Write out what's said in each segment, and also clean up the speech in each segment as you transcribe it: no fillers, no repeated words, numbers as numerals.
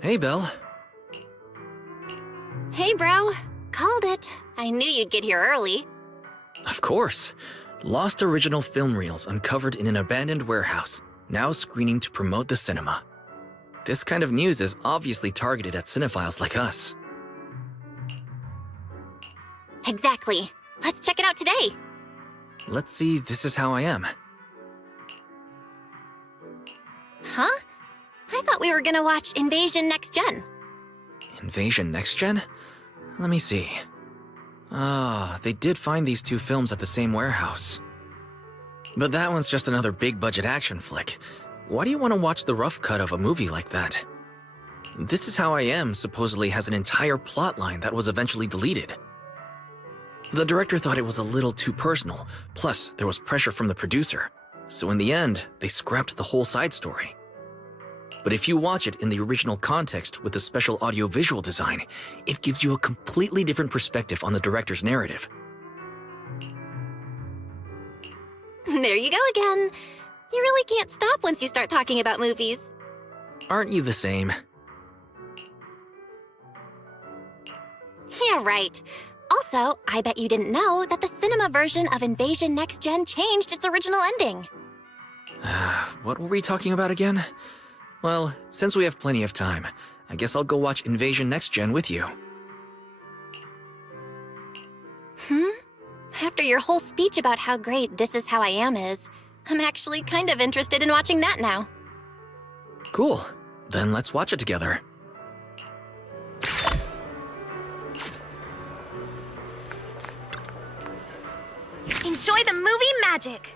Hey, Belle. Hey, bro. Called it. I knew you'd get here early. Of course. Lost original film reels uncovered in an abandoned warehouse, now screening to promote the cinema. This kind of news is obviously targeted at cinephiles like us. Exactly. Let's check it out today. Let's see, This Is How I Am. Huh? I thought we were gonna watch Invasion Next Gen. Invasion Next Gen? Let me see. They did find these two films at the same warehouse. But that one's just another big-budget action flick. Why do you want to watch the rough cut of a movie like that? This Is How I Am supposedly has an entire plotline that was eventually deleted. The director thought it was a little too personal, plus there was pressure from the producer. So in the end, they scrapped the whole side story. But if you watch it in the original context with the special audio-visual design, it gives you a completely different perspective on the director's narrative. There you go again. You really can't stop once you start talking about movies. Aren't you the same? Yeah, right. Also, I bet you didn't know that the cinema version of Invasion Next Gen changed its original ending. What were we talking about again? Well, since we have plenty of time, I guess I'll go watch Invasion Next Gen with you. After your whole speech about how great This Is How I Am is, I'm actually kind of interested in watching that now. Cool. Then let's watch it together. Enjoy the movie magic!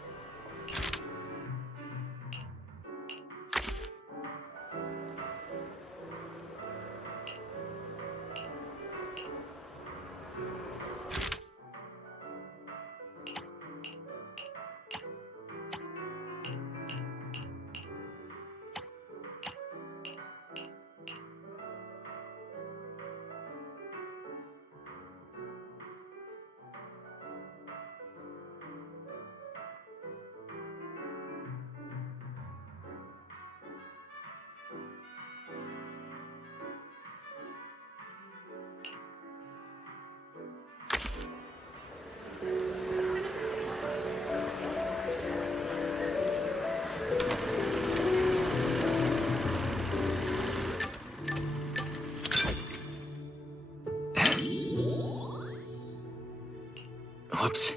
Whoops.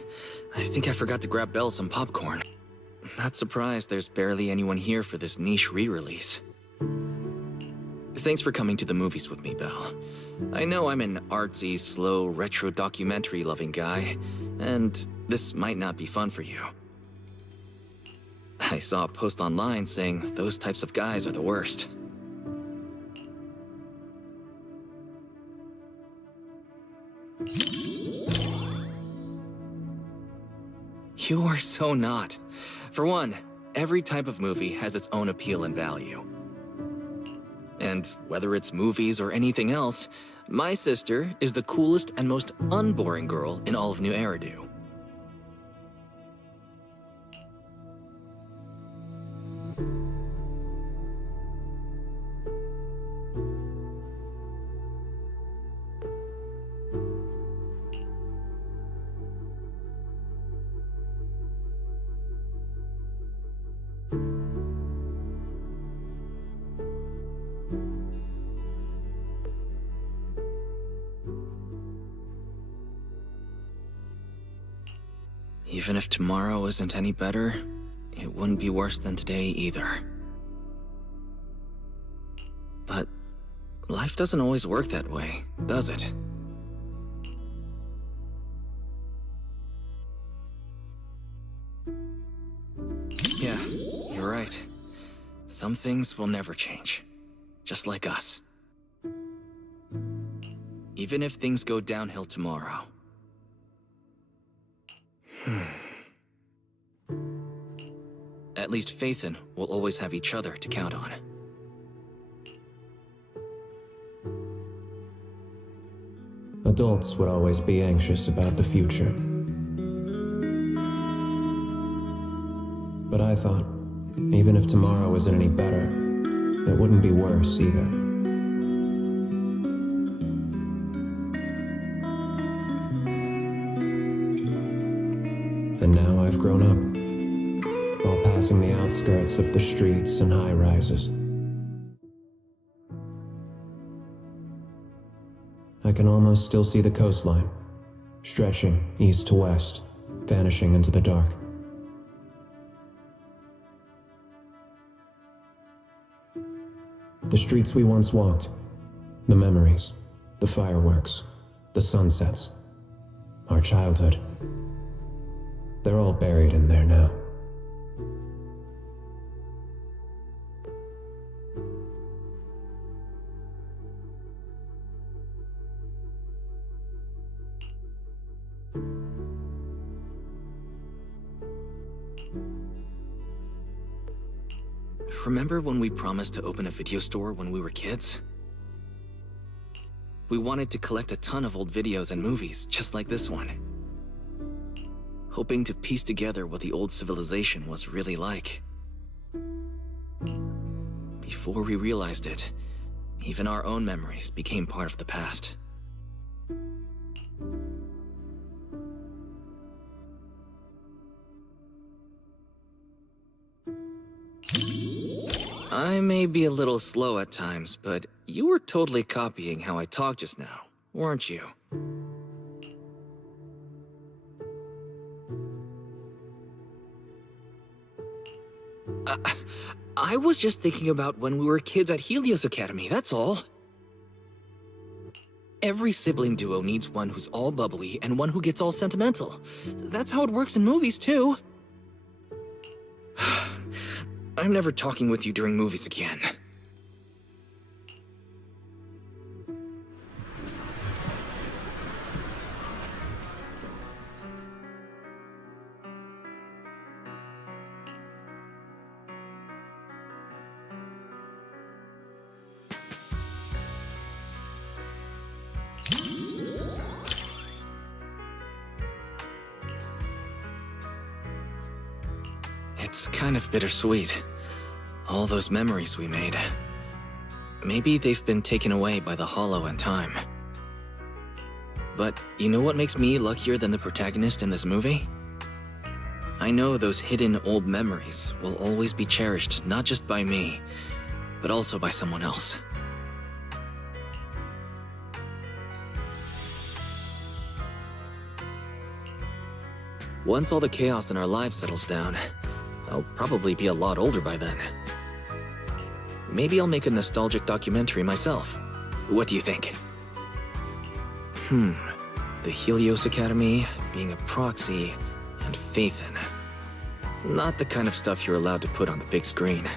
I think I forgot to grab Belle some popcorn. Not surprised there's barely anyone here for this niche re-release. Thanks for coming to the movies with me, Belle. I know I'm an artsy, slow, retro documentary-loving guy, and this might not be fun for you. I saw a post online saying those types of guys are the worst. You are so not. For one, every type of movie has its own appeal and value. And whether it's movies or anything else, my sister is the coolest and most unboring girl in all of New Eridu. Even if tomorrow isn't any better, it wouldn't be worse than today either. But life doesn't always work that way, does it? Yeah, you're right. Some things will never change. Just like us. Even if things go downhill tomorrow. At least Faithin will always have each other to count on. Adults would always be anxious about the future. But I thought, even if tomorrow isn't any better, it wouldn't be worse either. I've grown up, while passing the outskirts of the streets and high-rises. I can almost still see the coastline, stretching east to west, vanishing into the dark. The streets we once walked, the memories, the fireworks, the sunsets, our childhood. They're all buried in there now. Remember when we promised to open a video store when we were kids? We wanted to collect a ton of old videos and movies, just like this one. Hoping to piece together what the old civilization was really like. Before we realized it, even our own memories became part of the past. I may be a little slow at times, but you were totally copying how I talked just now, weren't you? I was just thinking about when we were kids at Helios Academy, that's all. Every sibling duo needs one who's all bubbly and one who gets all sentimental. That's how it works in movies, too. I'm never talking with you during movies again. It's kind of bittersweet. All those memories we made. Maybe they've been taken away by the hollow and time. But you know what makes me luckier than the protagonist in this movie? I know those hidden old memories will always be cherished not just by me, but also by someone else. Once all the chaos in our lives settles down, I'll probably be a lot older by then. Maybe I'll make a nostalgic documentary myself. What do you think? The Helios Academy, being a proxy, and Faithin. Not the kind of stuff you're allowed to put on the big screen.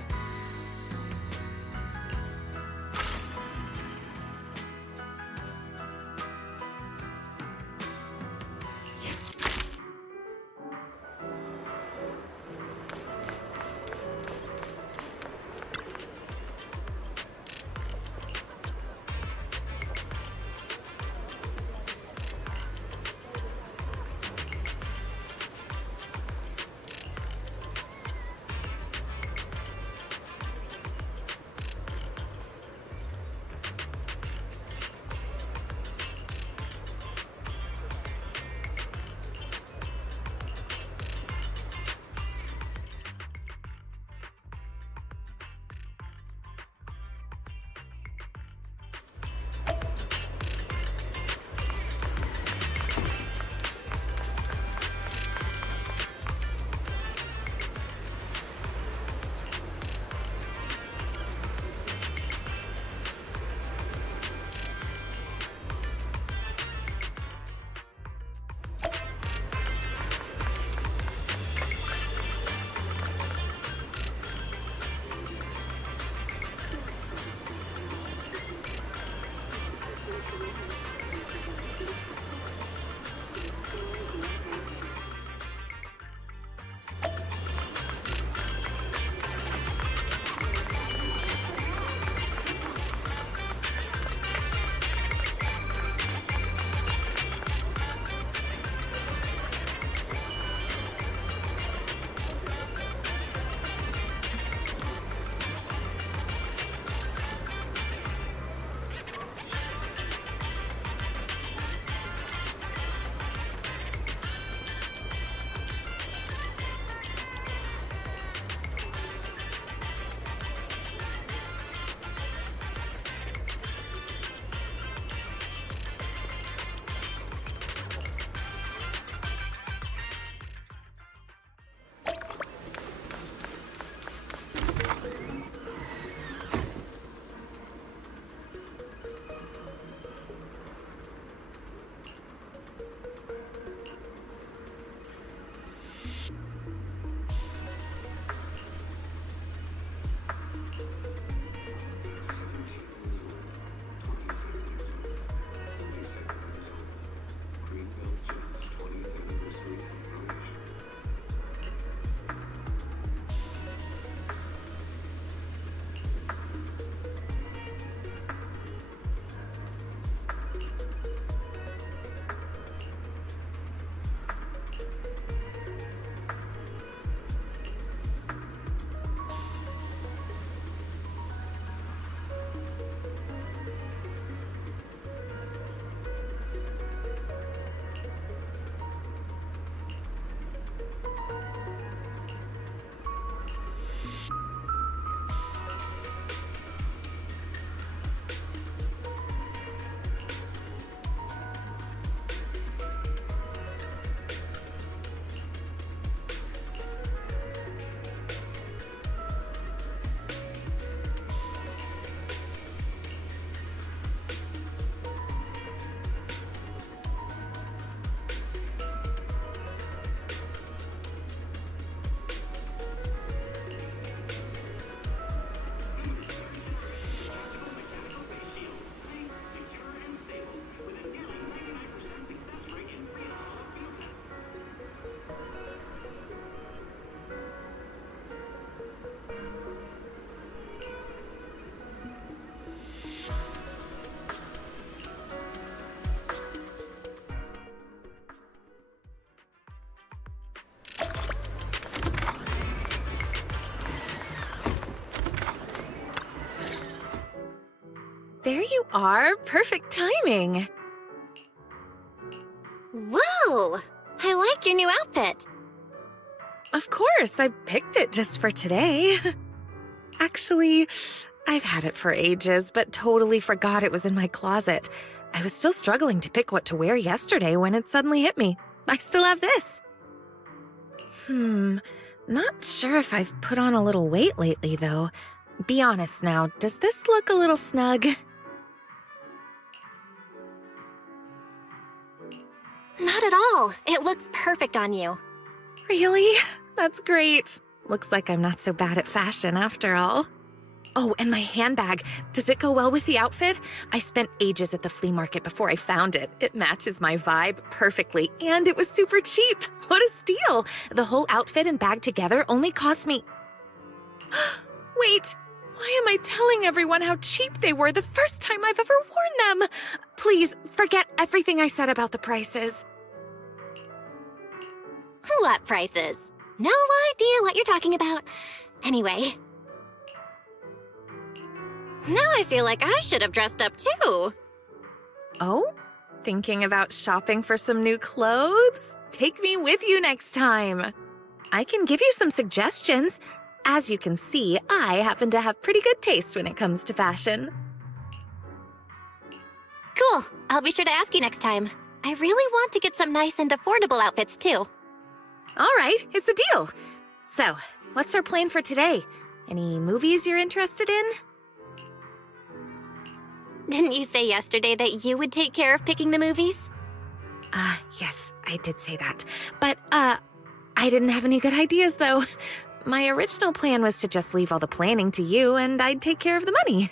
there you are. Perfect timing. Whoa! I like your new outfit. Of course, I picked it just for today. Actually, I've had it for ages, but totally forgot it was in my closet. I was still struggling to pick what to wear yesterday when it suddenly hit me. I still have this. Not sure if I've put on a little weight lately, though. Be honest now, does this look a little snug? Not at all. It looks perfect on you. Really? That's great. Looks like I'm not so bad at fashion after all. Oh, and my handbag. Does it go well with the outfit? I spent ages at the flea market before I found it. It matches my vibe perfectly, and it was super cheap. What a steal! The whole outfit and bag together only cost me... Wait, why am I telling everyone how cheap they were the first time I've ever worn them? Please, forget everything I said about the prices. What prices? No idea what you're talking about. Anyway. Now I feel like I should have dressed up too. Oh? Thinking about shopping for some new clothes? Take me with you next time. I can give you some suggestions. As you can see, I happen to have pretty good taste when it comes to fashion. Cool. I'll be sure to ask you next time. I really want to get some nice and affordable outfits too. All right, it's a deal. So, what's our plan for today? Any movies you're interested in? Didn't you say yesterday that you would take care of picking the movies? Yes, I did say that. But, I didn't have any good ideas, though. My original plan was to just leave all the planning to you, and I'd take care of the money.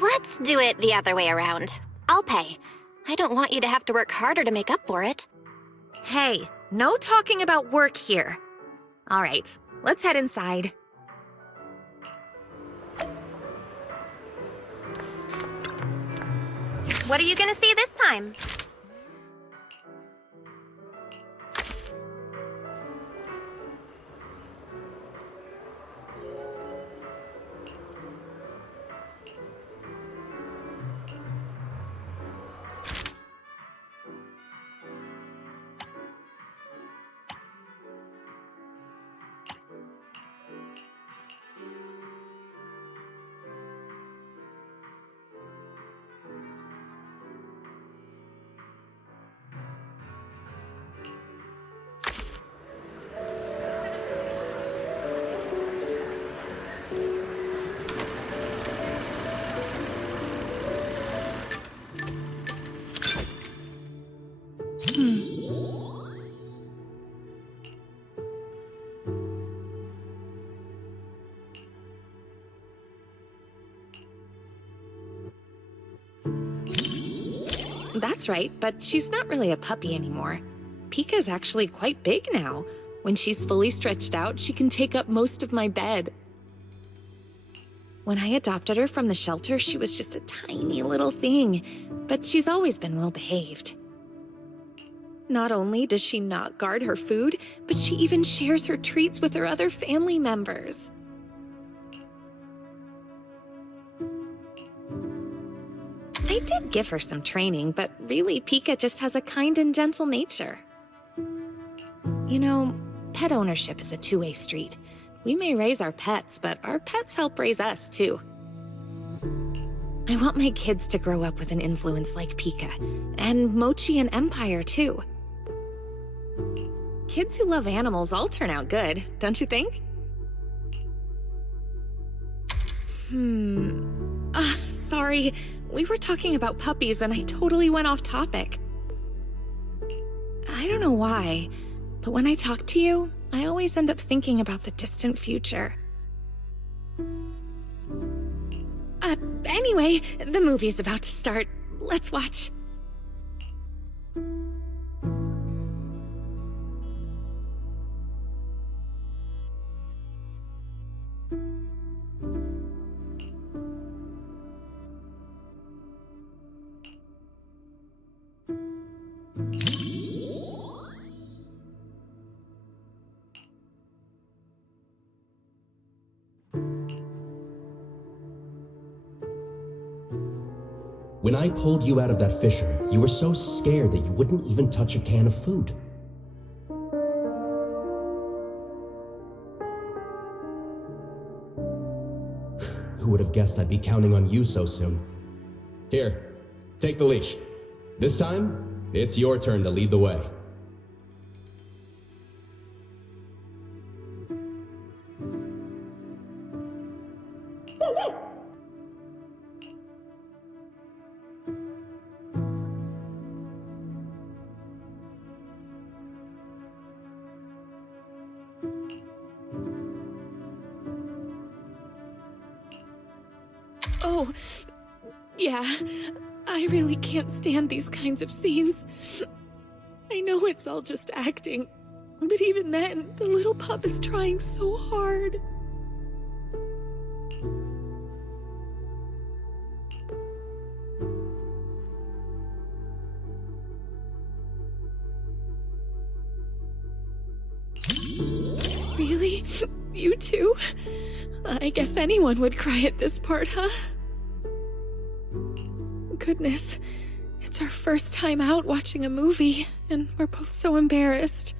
Let's do it the other way around. I'll pay. I don't want you to have to work harder to make up for it. Hey, no talking about work here. All right, let's head inside. What are you gonna see this time? That's right, but she's not really a puppy anymore. Pika's actually quite big now. When she's fully stretched out, she can take up most of my bed. When I adopted her from the shelter, she was just a tiny little thing, but she's always been well behaved. Not only does she not guard her food, but she even shares her treats with her other family members. I did give her some training, but really, Pika just has a kind and gentle nature. You know, pet ownership is a two-way street. We may raise our pets, but our pets help raise us, too. I want my kids to grow up with an influence like Pika, and Mochi and Empire, too. Kids who love animals all turn out good, don't you think? Sorry. We were talking about puppies and I totally went off topic. I don't know why, but when I talk to you, I always end up thinking about the distant future. Anyway, the movie's about to start. Let's watch. When I pulled you out of that fissure, you were so scared that you wouldn't even touch a can of food. Who would have guessed I'd be counting on you so soon? Here, take the leash. This time, it's your turn to lead the way. Oh, yeah. I really can't stand these kinds of scenes. I know it's all just acting, but even then, the little pup is trying so hard. Really? You too? I guess anyone would cry at this part, huh? Goodness, it's our first time out watching a movie, and we're both so embarrassed.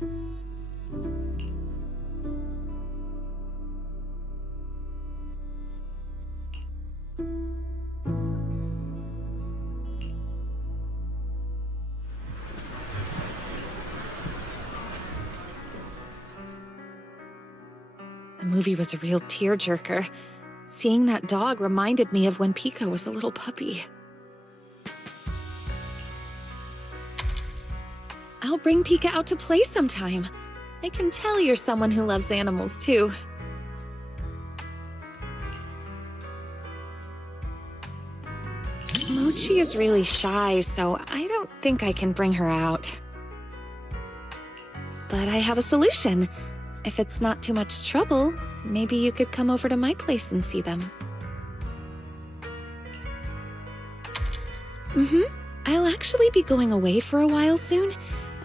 The movie was a real tearjerker. Seeing that dog reminded me of when Pika was a little puppy. I'll bring Pika out to play sometime. I can tell you're someone who loves animals, too. Mochi is really shy, so I don't think I can bring her out. But I have a solution. If it's not too much trouble, maybe you could come over to my place and see them. I'll actually be going away for a while soon,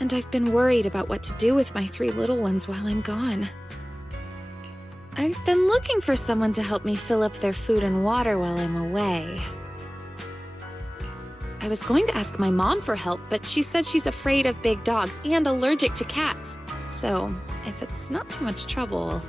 and I've been worried about what to do with my 3 little ones while I'm gone. I've been looking for someone to help me fill up their food and water while I'm away. I was going to ask my mom for help, but she said she's afraid of big dogs and allergic to cats. So, if it's not too much trouble...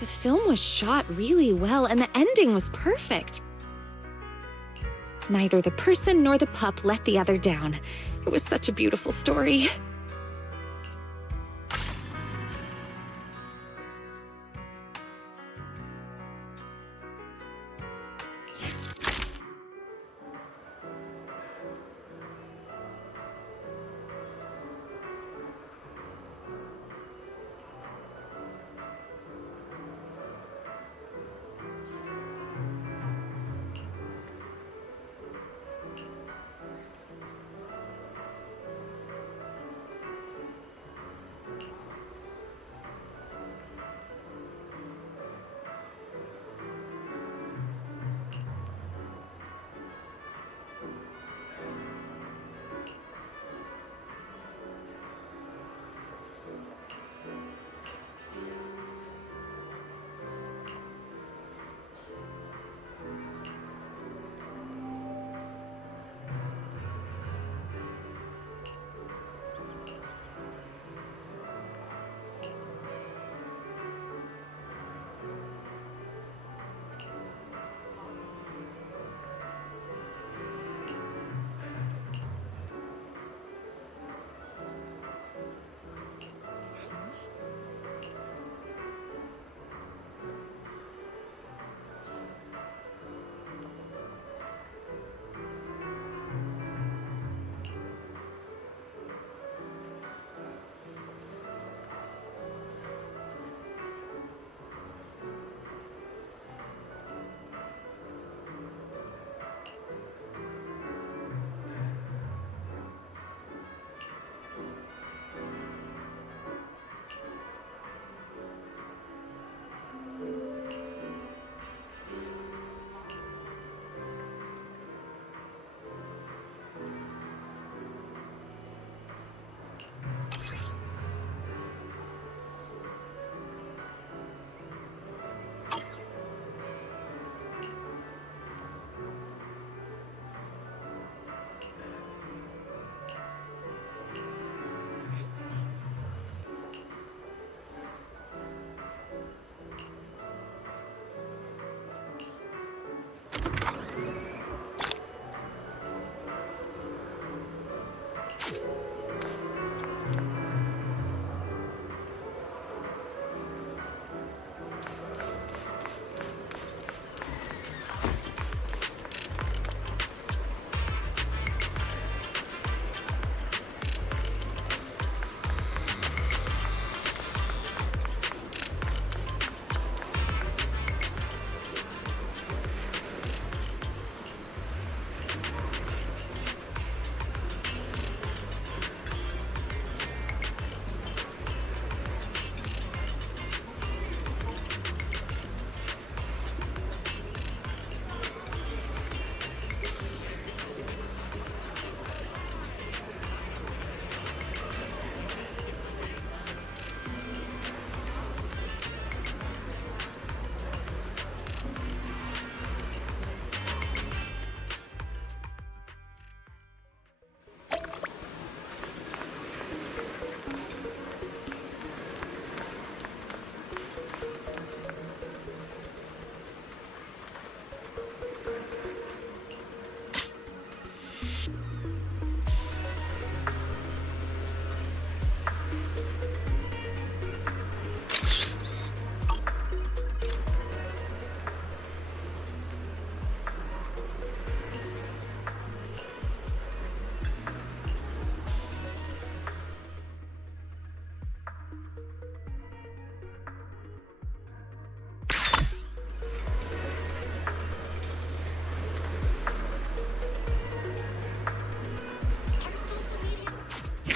The film was shot really well, and the ending was perfect. Neither the person nor the pup let the other down. It was such a beautiful story.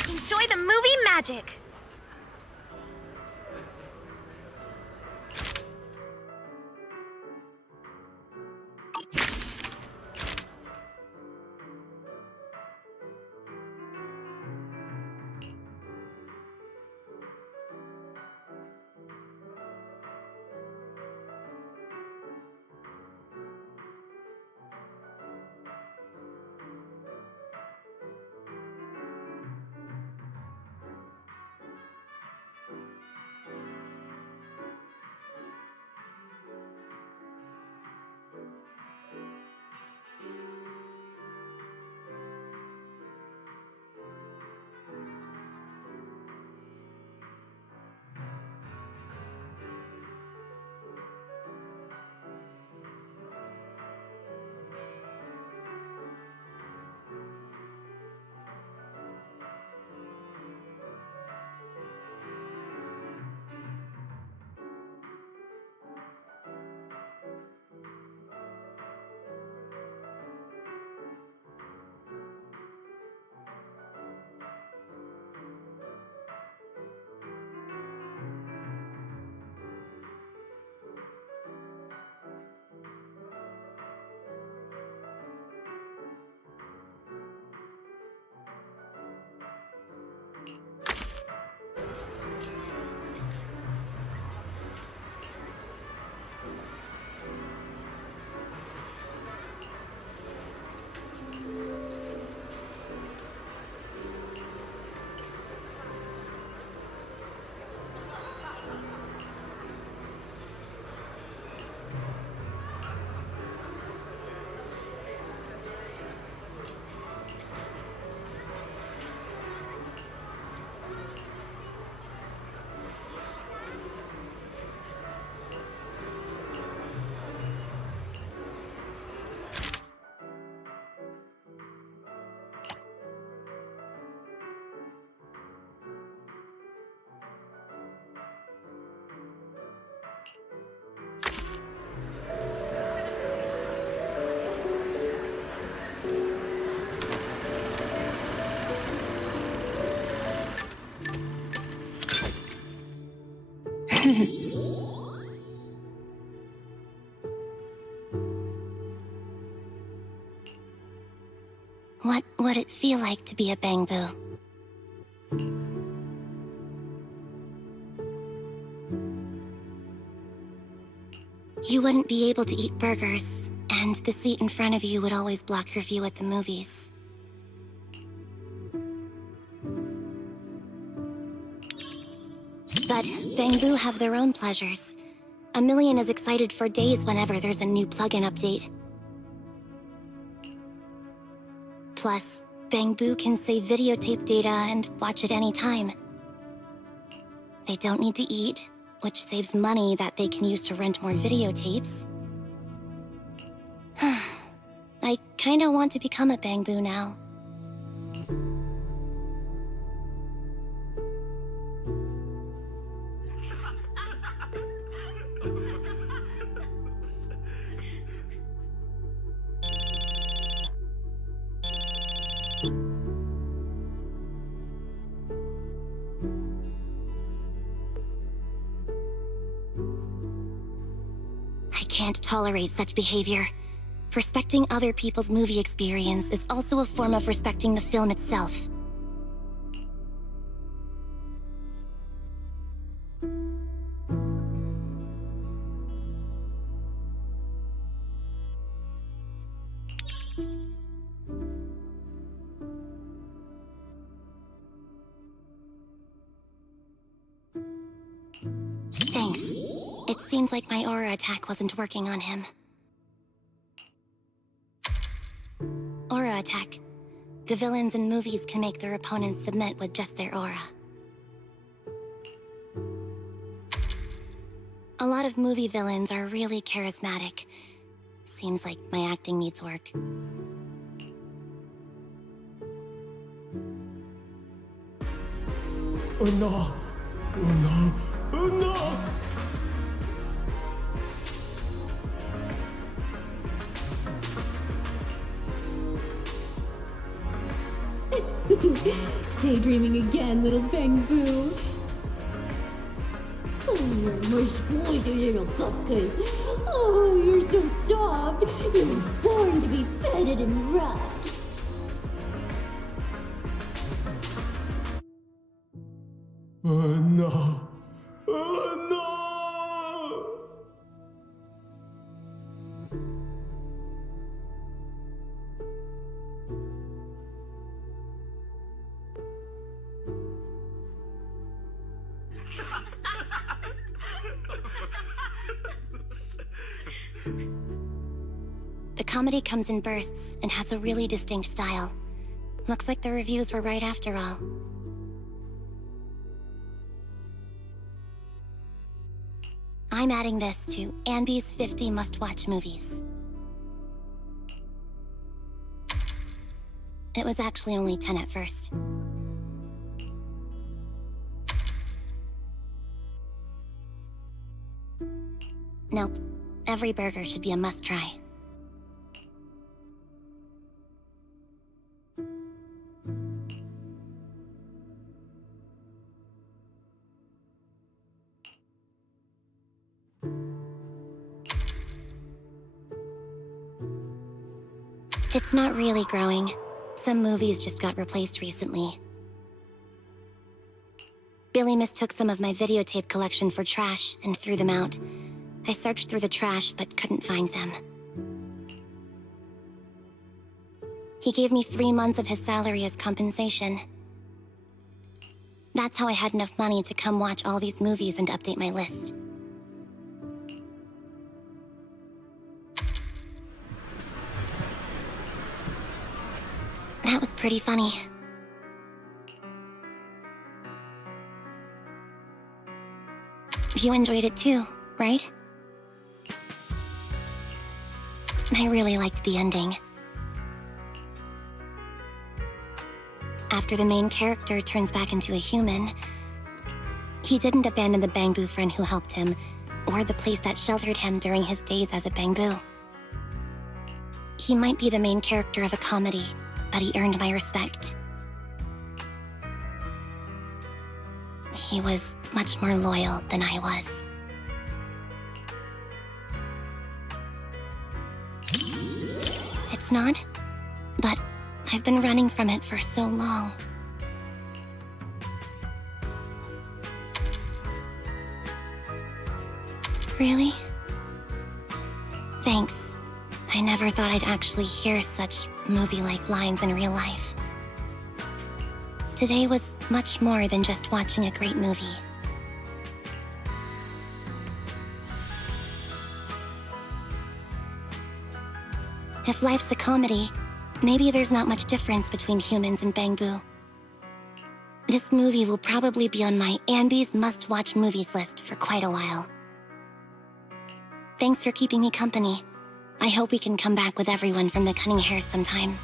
Enjoy the movie magic! What would it feel like to be a Bangbu? You wouldn't be able to eat burgers, and the seat in front of you would always block your view at the movies. But Bangbu have their own pleasures. A Million is excited for days whenever there's a new plugin update. Plus, Bangbu can save videotape data and watch it anytime. They don't need to eat, which saves money that they can use to rent more videotapes. I kinda want to become a Bangbu now. I can't tolerate such behavior. Respecting other people's movie experience is also a form of respecting the film itself. Thanks. It seems like my aura attack wasn't working on him. Aura attack. the villains in movies can make their opponents submit with just their aura. A lot of movie villains are really charismatic. Seems like my acting needs work. Oh no! Oh no! Oh no! Daydreaming again, little Bang-Boo. Oh, my squishy little cupcake. Oh, you're so soft. You were born to be petted and rubbed. Oh no! Oh no! The comedy comes in bursts and has a really distinct style. Looks like the reviews were right after all. I'm adding this to Enby's 50 must-watch movies. It was actually only 10 at first. Nope. Every burger should be a must-try. It's not really growing. Some movies just got replaced recently. Billy mistook some of my videotape collection for trash and threw them out. I searched through the trash but couldn't find them. He gave me 3 months of his salary as compensation. That's how I had enough money to come watch all these movies and update my list. That was pretty funny. You enjoyed it too, right? I really liked the ending. After the main character turns back into a human, he didn't abandon the Bang-Boo friend who helped him, or the place that sheltered him during his days as a Bang-Boo. He might be the main character of a comedy, but he earned my respect. He was much more loyal than I was. It's not, but I've been running from it for so long. Really? Thanks. I never thought I'd actually hear such movie-like lines in real life. Today was much more than just watching a great movie. If life's a comedy, maybe there's not much difference between humans and Bang-Boo. This movie will probably be on my Enby's must-watch movies list for quite a while. Thanks for keeping me company. I hope we can come back with everyone from the Cunning Hares sometime.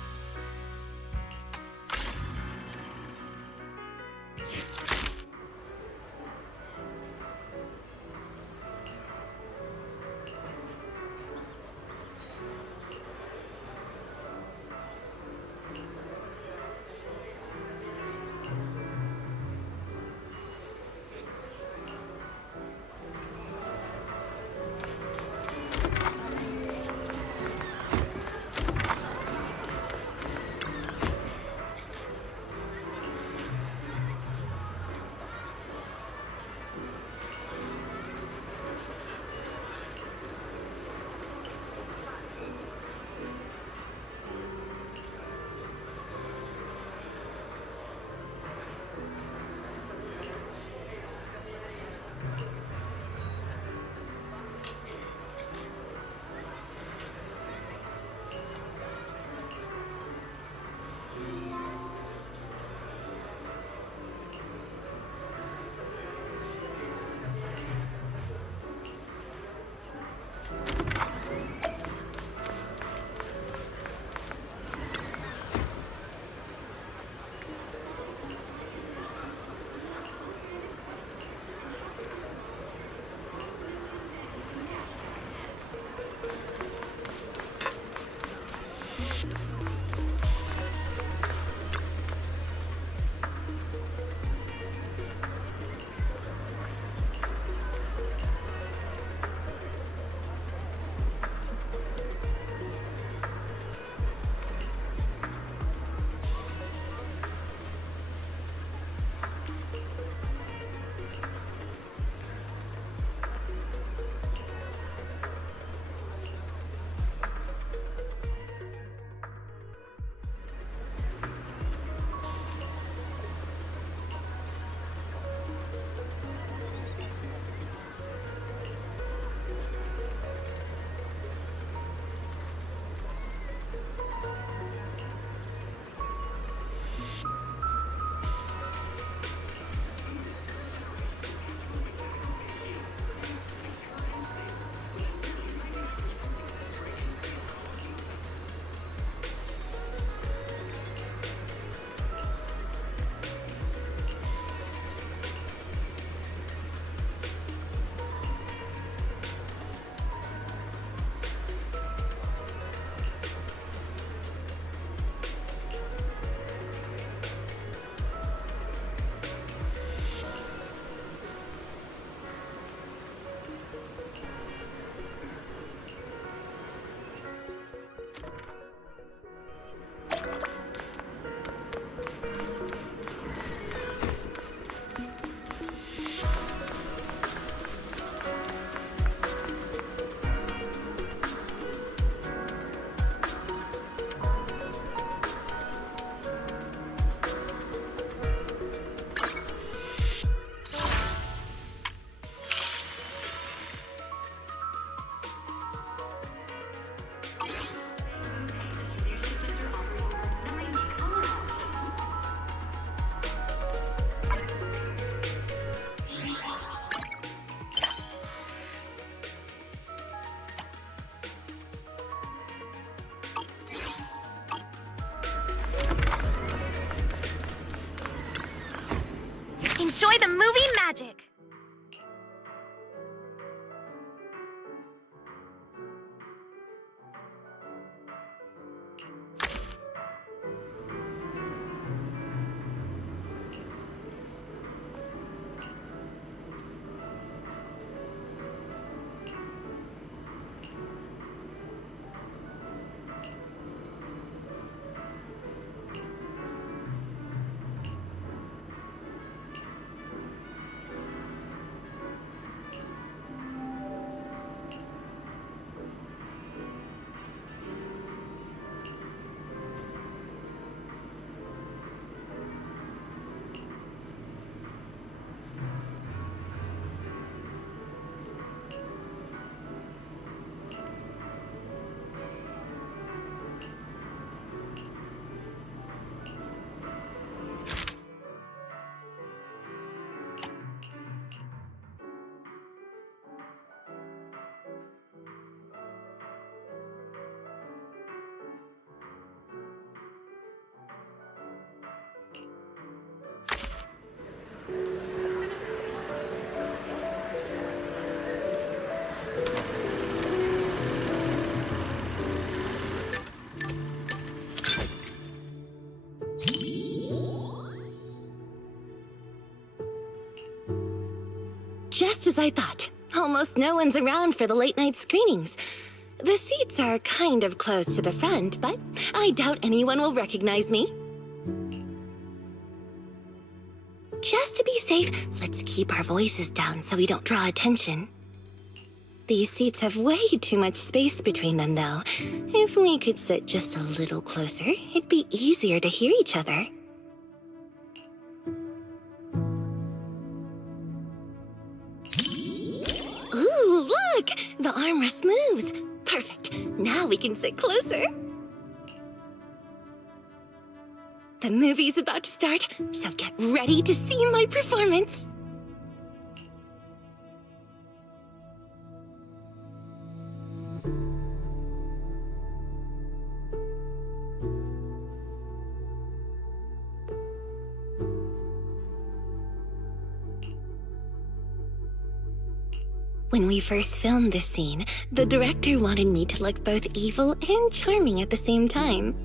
enjoy the movie magic. Just as I thought. Almost no one's around for the late-night screenings. The seats are kind of close to the front, but I doubt anyone will recognize me. Just to be safe, let's keep our voices down so we don't draw attention. These seats have way too much space between them, though. If we could sit just a little closer, it'd be easier to hear each other. Ooh, look! The armrest moves. Perfect. Now we can sit closer. The movie's about to start, so get ready to see my performance. When we first filmed this scene, the director wanted me to look both evil and charming at the same time.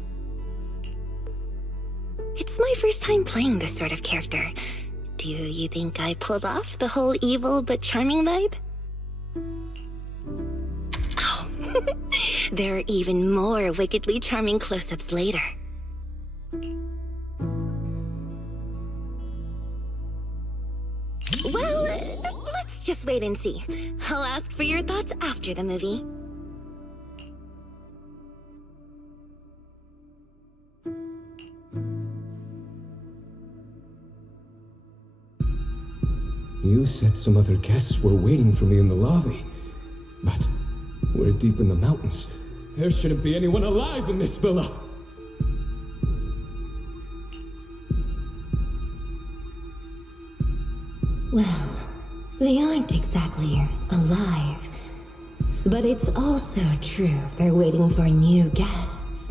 It's my first time playing this sort of character. Do you think I pulled off the whole evil but charming vibe? Oh, there are even more wickedly charming close-ups later. Well, let's just wait and see. I'll ask for your thoughts after the movie. You said some other guests were waiting for me in the lobby. But we're deep in the mountains. There shouldn't be anyone alive in this villa. Well, they aren't exactly alive. But it's also true they're waiting for new guests.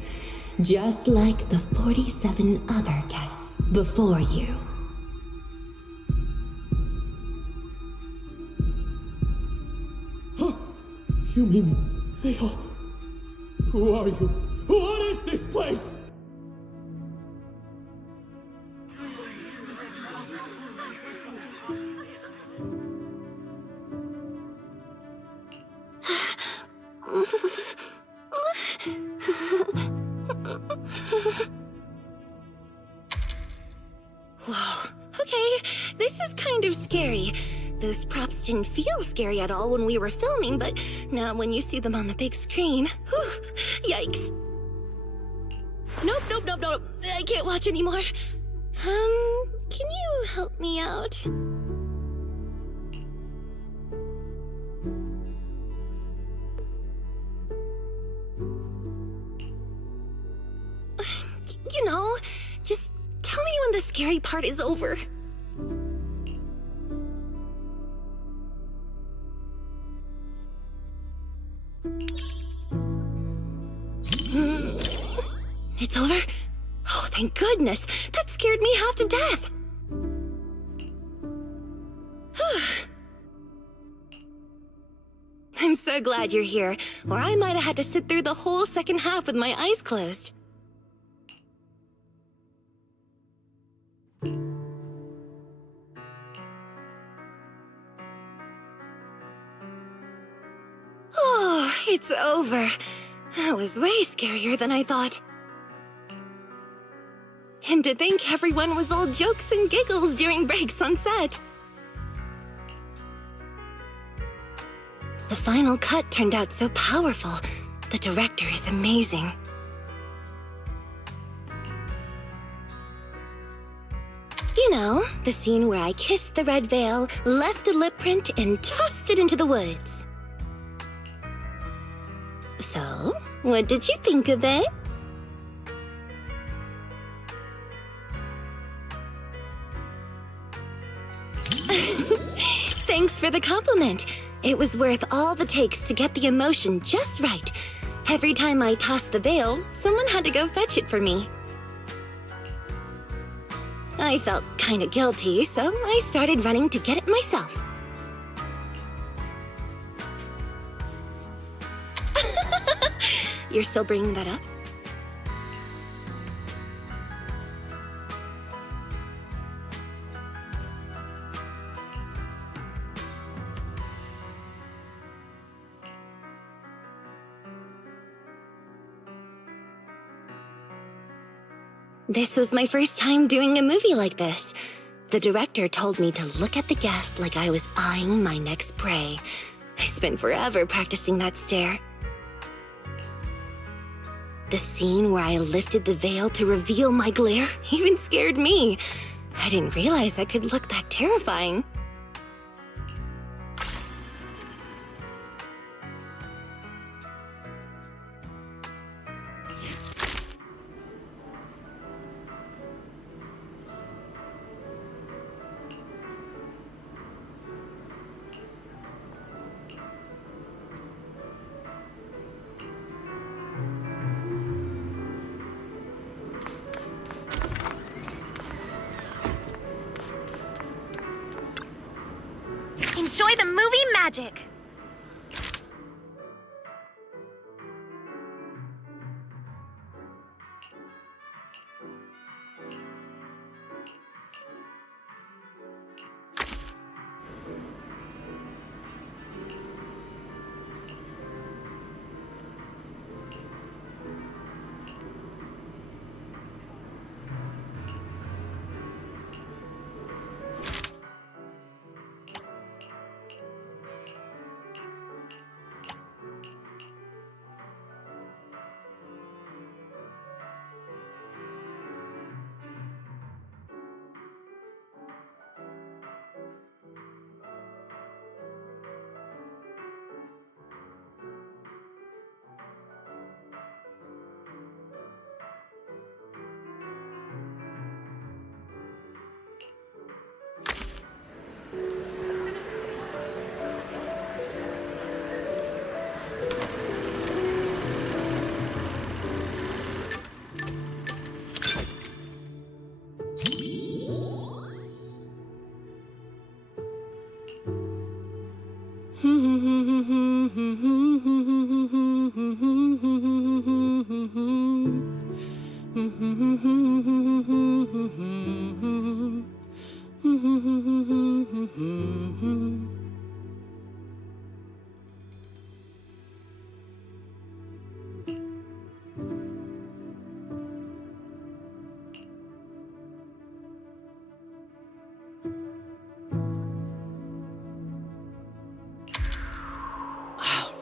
Just like the 47 other guests before you. You mean they all... Who are you? What is this place? Whoa, okay, this is kind of scary. Those props didn't feel scary at all when we were filming, but now when you see them on the big screen, whew, yikes. Nope, I can't watch anymore. Can you help me out? You know, just tell me when the scary part is over. It's over? Oh, thank goodness. That scared me half to death. I'm so glad you're here, or I might have had to sit through the whole second half with my eyes closed. Oh, it's over. That was way scarier than I thought. And to think everyone was all jokes and giggles during breaks on set. The final cut turned out so powerful. The director is amazing. You know, the scene where I kissed the red veil, left a lip print, and tossed it into the woods. So, what did you think of it? Thanks for the compliment. It was worth all the takes to get the emotion just right. Every time I tossed the veil, someone had to go fetch it for me. I felt kinda guilty, so I started running to get it myself. You're still bringing that up? This was my first time doing a movie like this. The director told me to look at the guest like I was eyeing my next prey. I spent forever practicing that stare. The scene where I lifted the veil to reveal my glare even scared me. I didn't realize I could look that terrifying. Enjoy the movie magic!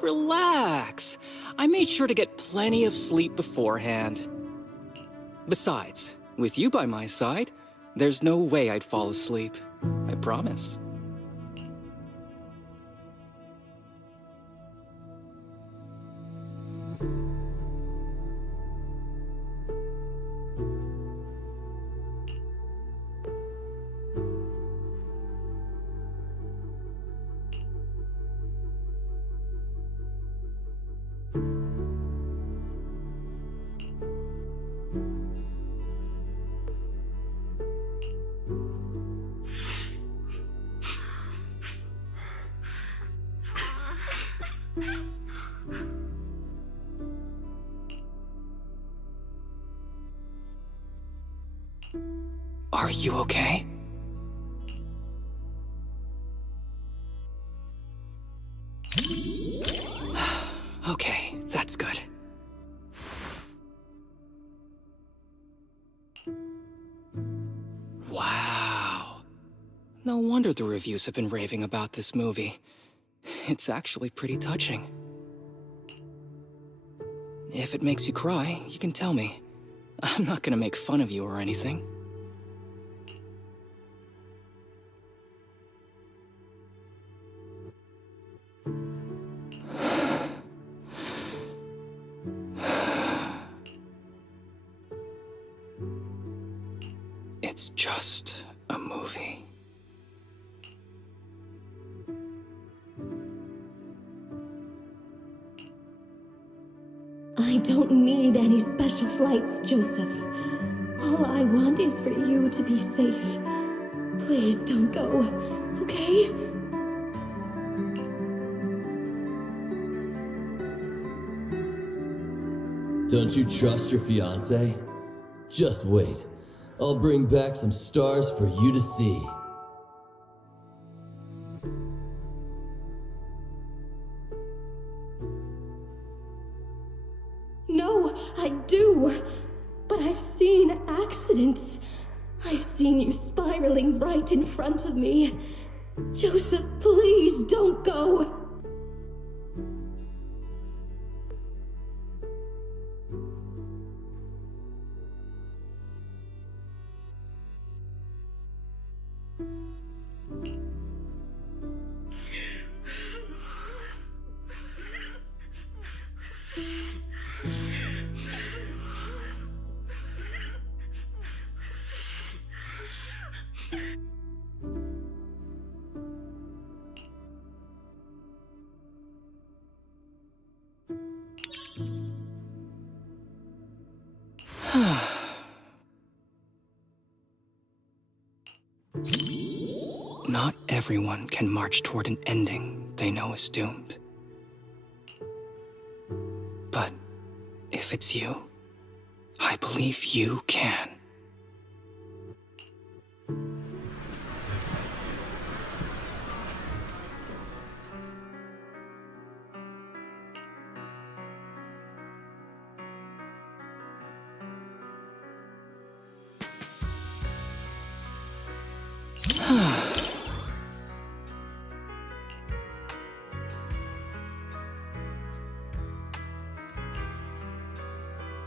Relax. I made sure to get plenty of sleep beforehand. Besides, with you by my side, there's no way I'd fall asleep. I promise. Are you okay? Okay, that's good. Wow. No wonder the reviews have been raving about this movie. It's actually pretty touching. If it makes you cry, you can tell me. I'm not gonna make fun of you or anything. It's just a movie. I don't need any special flights, Joseph. All I want is for you to be safe. Please don't go, okay? Don't you trust your fiancé? Just wait. I'll bring back some stars for you to see. No, I do. But I've seen accidents. I've seen you spiraling right in front of me. Joseph, please don't go. Not everyone can march toward an ending they know is doomed. But if it's you, I believe you can.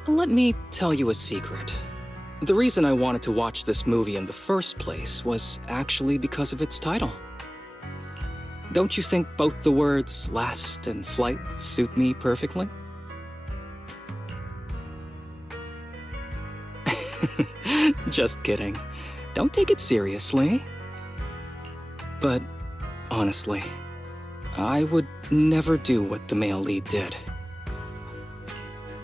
Let me tell you a secret. The reason I wanted to watch this movie in the first place was actually because of its title. Don't you think both the words last and flight suit me perfectly? Just kidding. Don't take it seriously. But honestly, I would never do what the male lead did.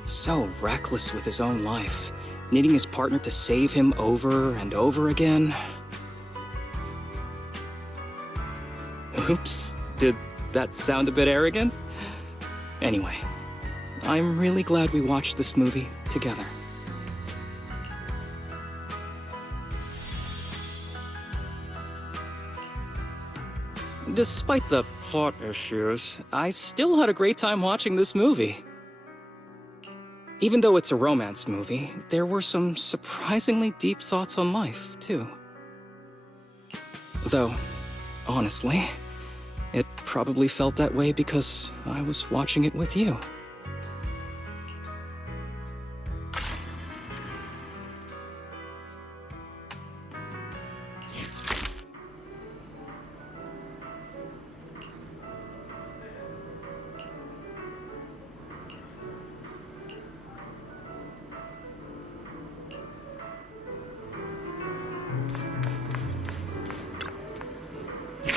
So reckless with his own life, needing his partner to save him over and over again. Oops, did that sound a bit arrogant? Anyway, I'm really glad we watched this movie together. Despite the plot issues, I still had a great time watching this movie. Even though it's a romance movie, there were some surprisingly deep thoughts on life, too. Though, honestly, it probably felt that way because I was watching it with you.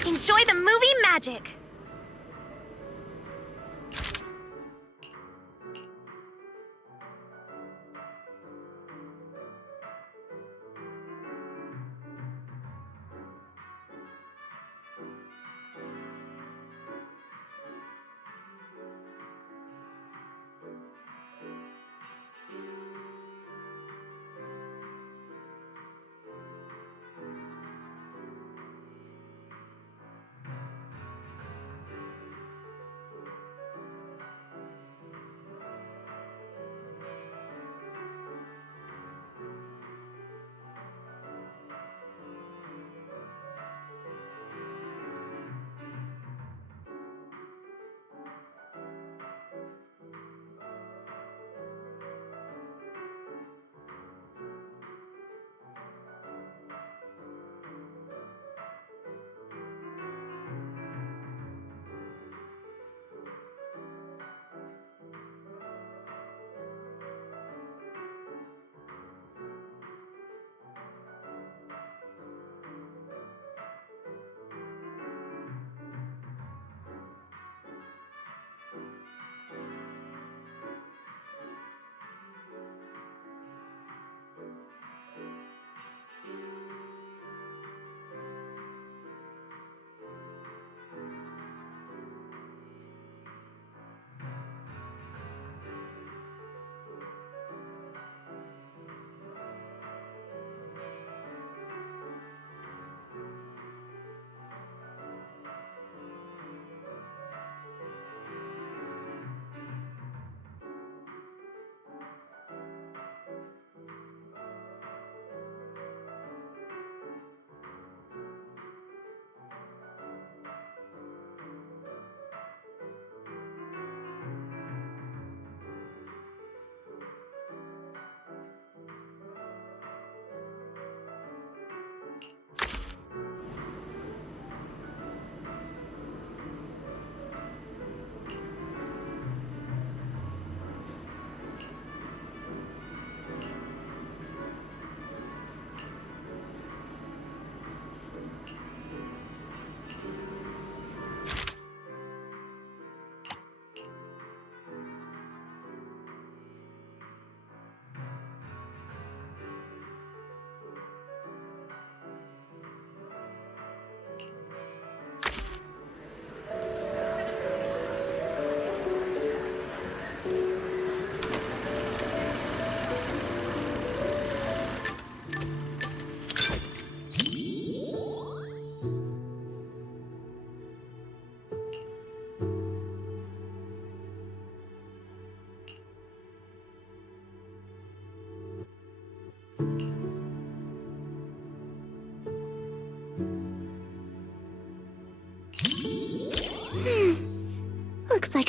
Enjoy the movie magic!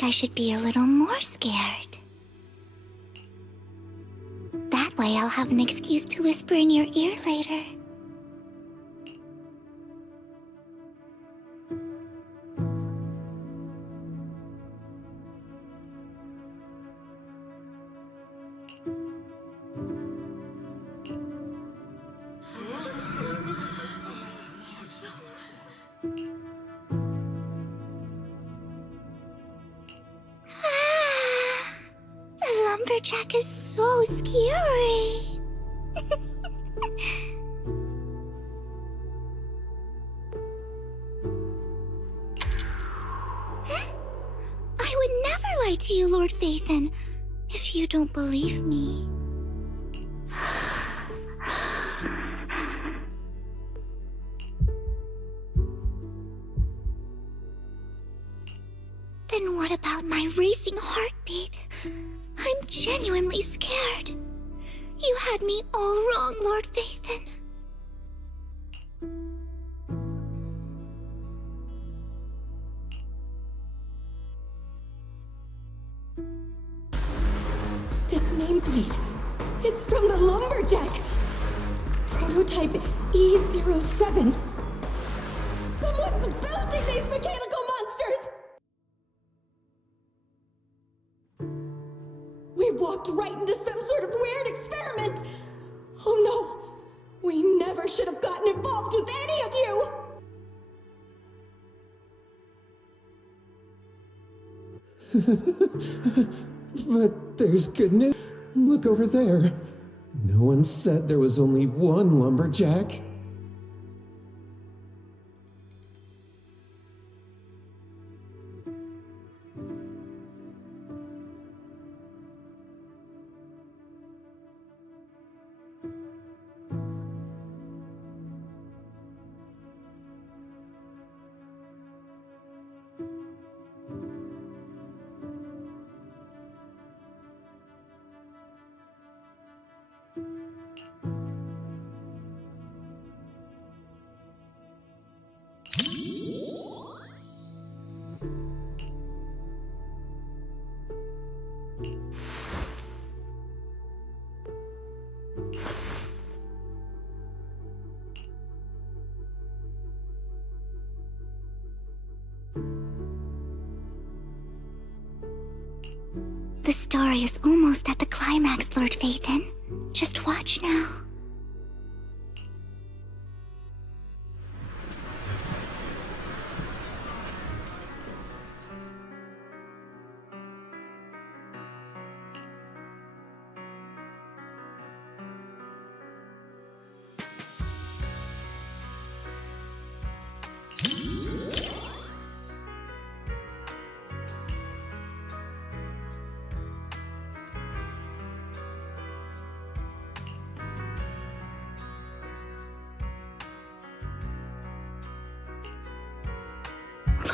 like I should be a little more scared. That way I'll have an excuse to whisper in your ear later. The lumberjack is so scary. I would never lie to you, Lord Phaethon, if you don't believe me. Then what about my racing heartbeat? I'm genuinely scared. You had me all wrong, Lord Phaethon. This nameplate, it's from the lumberjack. Prototype E07. Someone's building these mechanical monsters! We walked right into some sort of weird experiment! Oh no! We never should have gotten involved with any of you! But there's good news. Look over there. No one said there was only one lumberjack. The story is almost at the climax, Lord Phaethon. Just watch now.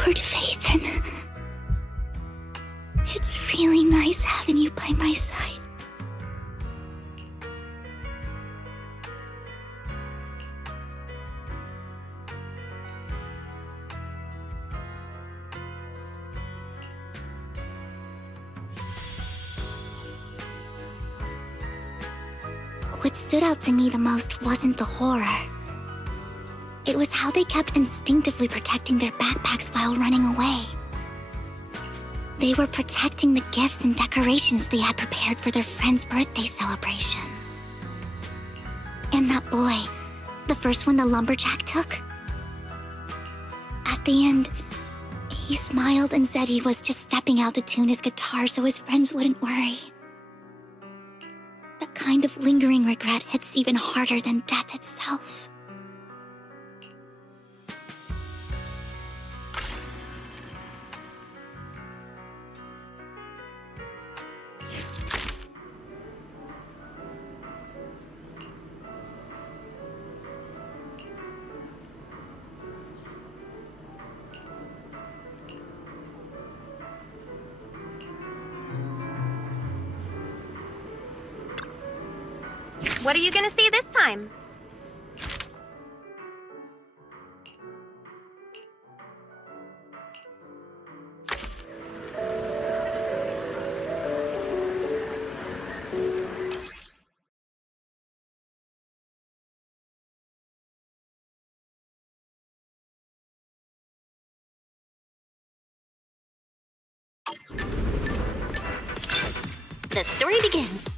Lord Phaethon, it's really nice having you by my side. What stood out to me the most wasn't the horror. It was how they kept instinctively protecting their backpacks while running away. They were protecting the gifts and decorations they had prepared for their friend's birthday celebration. And that boy, the first one the lumberjack took. At the end, he smiled and said he was just stepping out to tune his guitar so his friends wouldn't worry. That kind of lingering regret hits even harder than death itself. What are you gonna see this time? The story begins.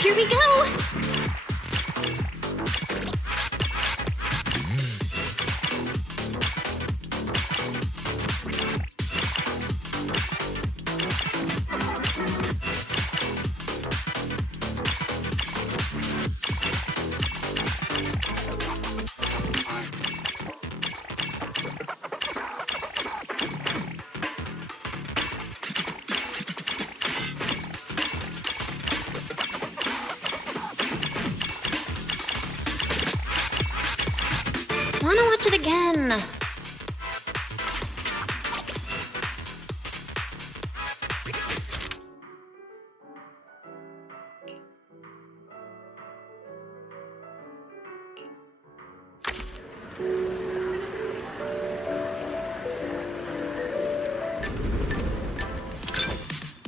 Here we go! Wanna watch it again?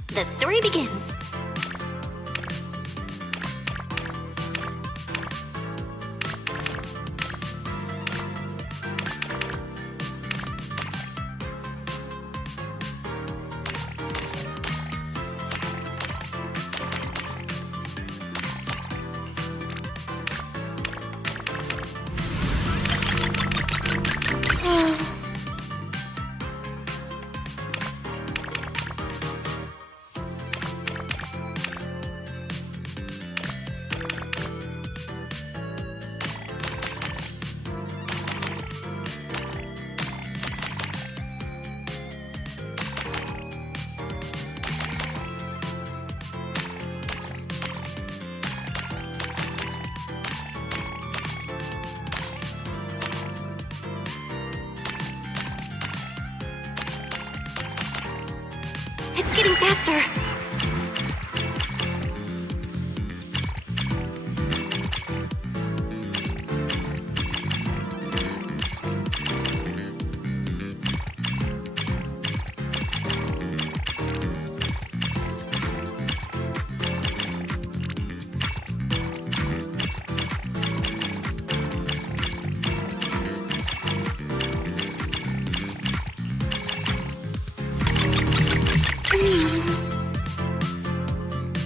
The story begins. It's getting faster.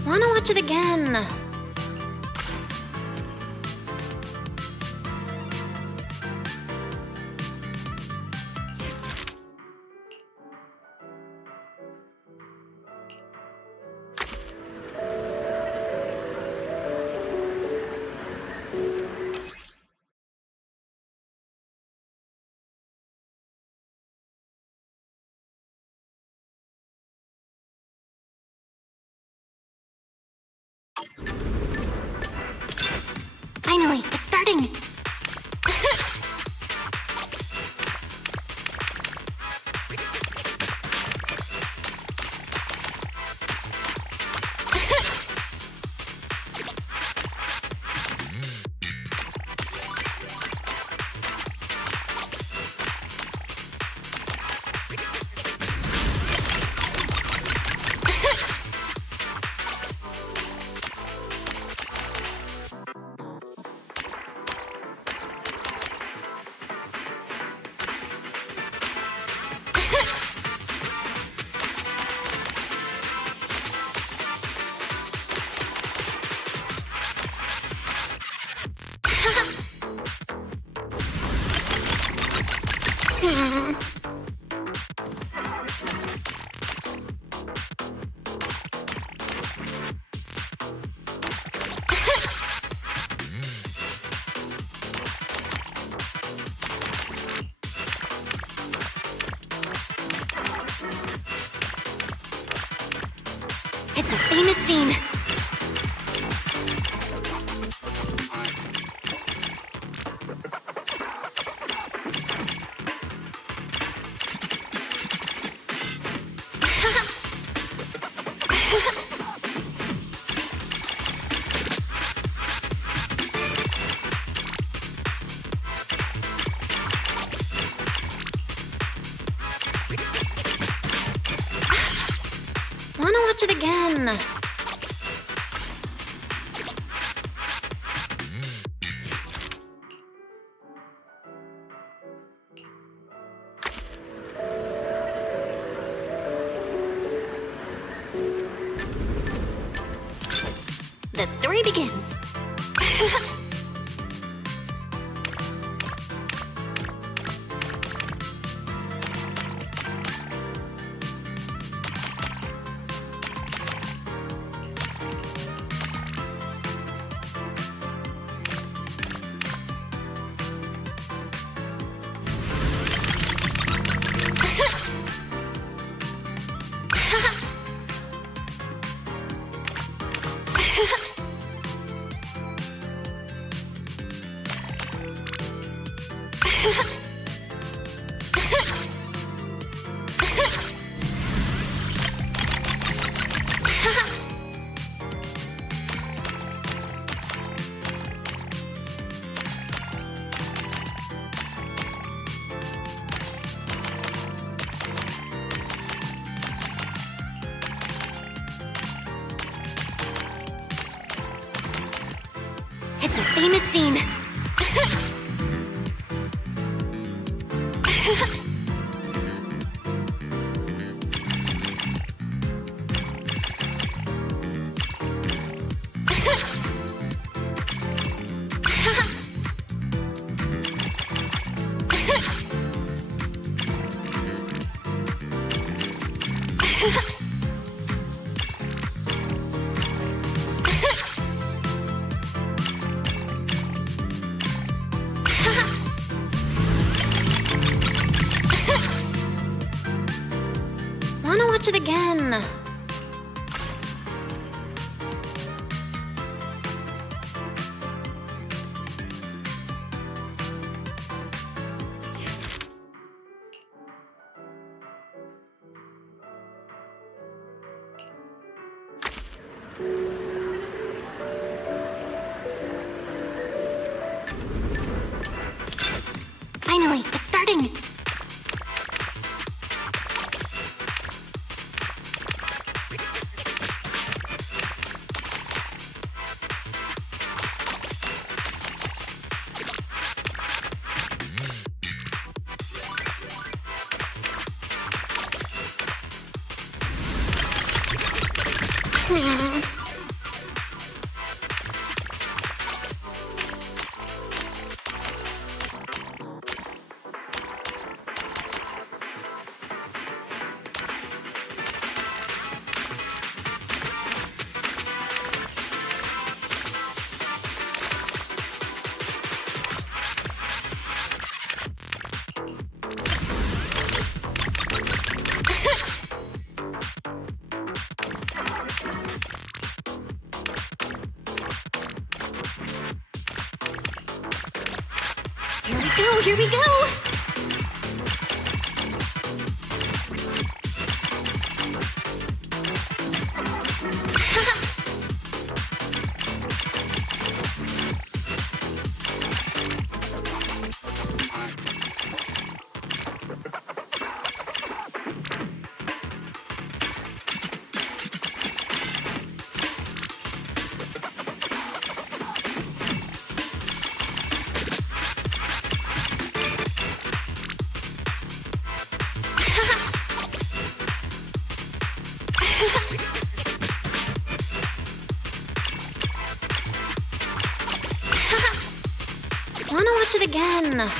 Wanna watch it again? Finally, it's starting! It's a famous scene. Wanna watch it again? The story begins. It's a famous scene. Wanna watch it again? Finally, it's starting! Here we go! Wanna watch it again?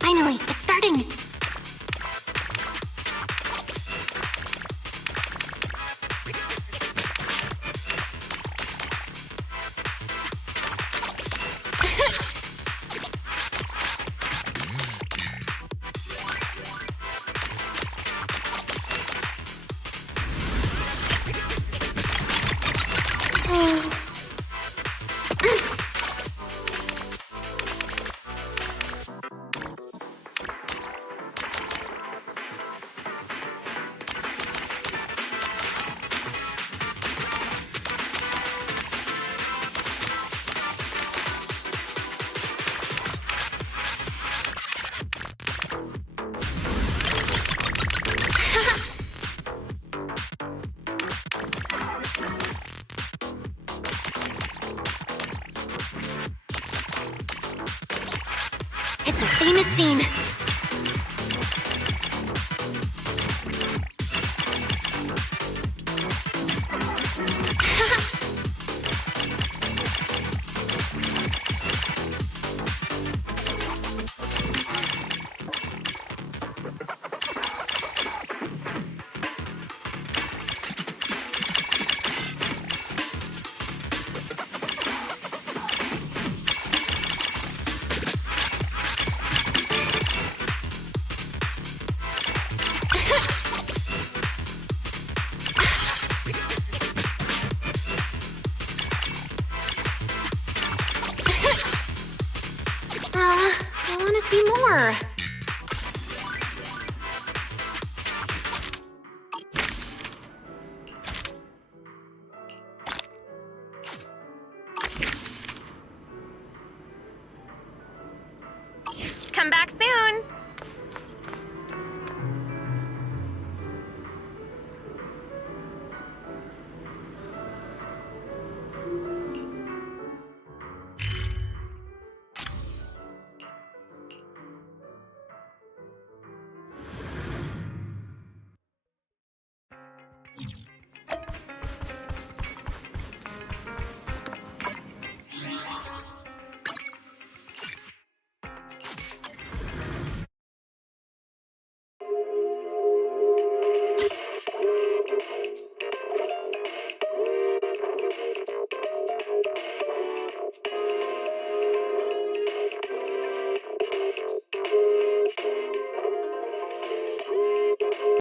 Finally, it's starting! It's a famous scene. I want to see more. Come back soon.